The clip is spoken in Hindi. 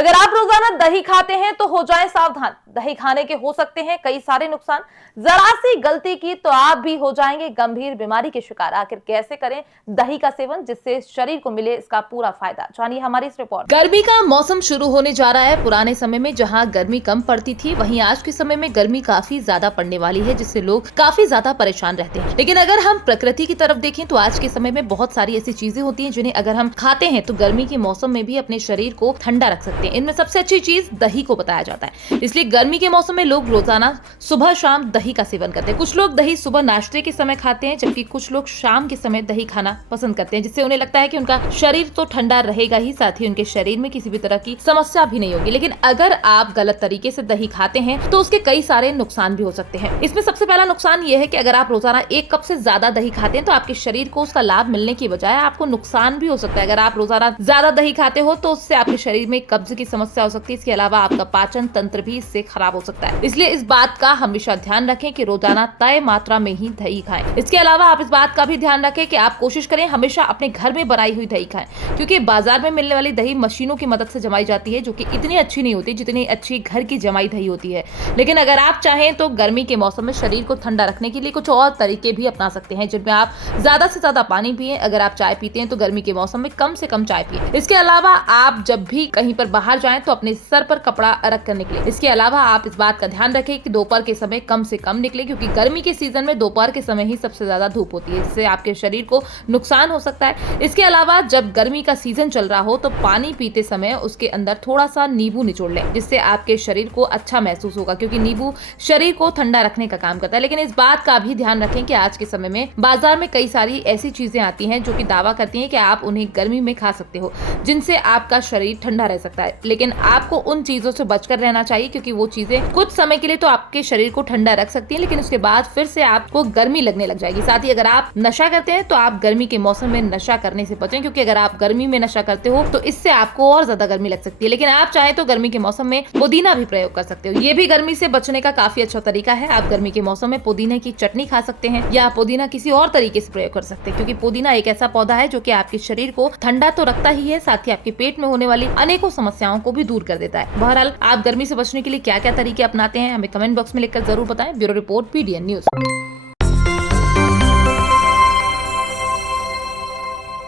अगर आप रोजाना दही खाते हैं तो हो जाएं सावधान। दही खाने के हो सकते हैं कई सारे नुकसान। जरा सी गलती की तो आप भी हो जाएंगे गंभीर बीमारी के शिकार। आखिर कैसे करें दही का सेवन जिससे शरीर को मिले इसका पूरा फायदा, जानिए हमारी इस रिपोर्ट। गर्मी का मौसम शुरू होने जा रहा है। पुराने समय में जहां गर्मी कम पड़ती थी, वहीं आज के समय में गर्मी काफी ज्यादा पड़ने वाली है, जिससे लोग काफी ज्यादा परेशान रहते हैं। लेकिन अगर हम प्रकृति की तरफ देखें तो आज के समय में बहुत सारी ऐसी चीजें होती हैं जिन्हें अगर हम खाते हैं तो गर्मी के मौसम में भी अपने शरीर को ठंडा रख सकते हैं। इनमें सबसे अच्छी चीज दही को बताया जाता है। इसलिए गर्मी के मौसम में लोग रोजाना सुबह शाम दही का सेवन करते हैं। कुछ लोग दही सुबह नाश्ते के समय खाते हैं, जबकि कुछ लोग शाम के समय दही खाना पसंद करते हैं, जिससे उन्हें लगता है कि उनका शरीर तो ठंडा रहेगा ही, साथ ही उनके शरीर में किसी भी तरह की समस्या भी नहीं होगी। लेकिन अगर आप गलत तरीके से दही खाते हैं तो उसके कई सारे नुकसान भी हो सकते हैं। इसमें सबसे पहला नुकसान ये है कि अगर आप रोजाना 1 कप से ज्यादा दही खाते हैं तो आपके शरीर को उसका लाभ मिलने की बजाय आपको नुकसान भी हो सकता है। अगर आप रोजाना ज्यादा दही खाते हो तो उससे आपके शरीर में कब्ज की समस्या हो सकती है। इसके अलावा आपका पाचन तंत्र भी इससे खराब हो सकता है। इसलिए इस बात का हमेशा ध्यान रखें कि रोजाना तय मात्रा में ही दही खाएं। इसके अलावा आप इस बात का भी ध्यान रखें कि आप कोशिश करें हमेशा अपने घर में बनाई हुई दही खाएं, क्योंकि बाजार में मिलने वाली दही मशीनों की मदद से जमाई जाती है, जो कि इतनी अच्छी नहीं होती जितनी अच्छी घर की जमाई दही होती है। लेकिन अगर आप चाहें तो गर्मी के मौसम में शरीर को ठंडा रखने के लिए कुछ और तरीके भी अपना सकते हैं, जिनमें आप ज्यादा से ज्यादा पानी पिए। अगर आप चाय पीते हैं तो गर्मी के मौसम में कम से कम चाय पिए। इसके अलावा आप जब भी कहीं पर बाहर जाएं तो अपने सर पर कपड़ा रख कर निकले। इसके अलावा आप इस बात का ध्यान रखें कि दोपहर के समय कम से कम निकले, क्योंकि गर्मी के सीजन में दोपहर के समय ही सबसे ज्यादा धूप होती है, जिससे आपके शरीर को नुकसान हो सकता है। इसके अलावा जब गर्मी का सीजन चल रहा हो तो पानी पीते समय उसके अंदर थोड़ा सा नींबू निचोड़ लें, जिससे आपके शरीर को अच्छा महसूस होगा, क्योंकि नींबू शरीर को ठंडा रखने का काम करता है। लेकिन इस बात का भी ध्यान रखें कि आज के समय में बाजार में कई सारी ऐसी चीजें आती हैं जो कि दावा करती हैं कि आप उन्हें गर्मी में खा सकते हो, जिनसे आपका शरीर ठंडा रह सकता है। लेकिन आपको उन चीजों से बचकर रहना चाहिए, क्योंकि वो चीजें कुछ समय के लिए तो आपके शरीर को ठंडा रख सकती हैं, लेकिन उसके बाद फिर से आपको गर्मी लगने लग जाएगी। साथ ही अगर आप नशा करते हैं तो आप गर्मी के मौसम में नशा करने से बचें, क्योंकि अगर आप गर्मी में नशा करते हो तो इससे आपको और ज्यादा गर्मी लग सकती है। लेकिन आप चाहें तो गर्मी के मौसम में पुदीना भी प्रयोग कर सकते हो। ये भी गर्मी से बचने का काफी अच्छा तरीका है। आप गर्मी के मौसम में पुदीने की चटनी खा सकते हैं, या पुदीना किसी और तरीके से प्रयोग कर सकते हैं, क्योंकि पुदीना एक ऐसा पौधा है जो कि आपके शरीर को ठंडा तो रखता ही है, साथ ही आपके पेट में होने वाली अनेकों समस्याओं को भी दूर कर देता है। बहरहाल आप गर्मी से बचने के लिए क्या क्या तरीके अपनाते हैं हमें कमेंट बॉक्स में लिखकर जरूर बताएं। Bureau report, PDN news.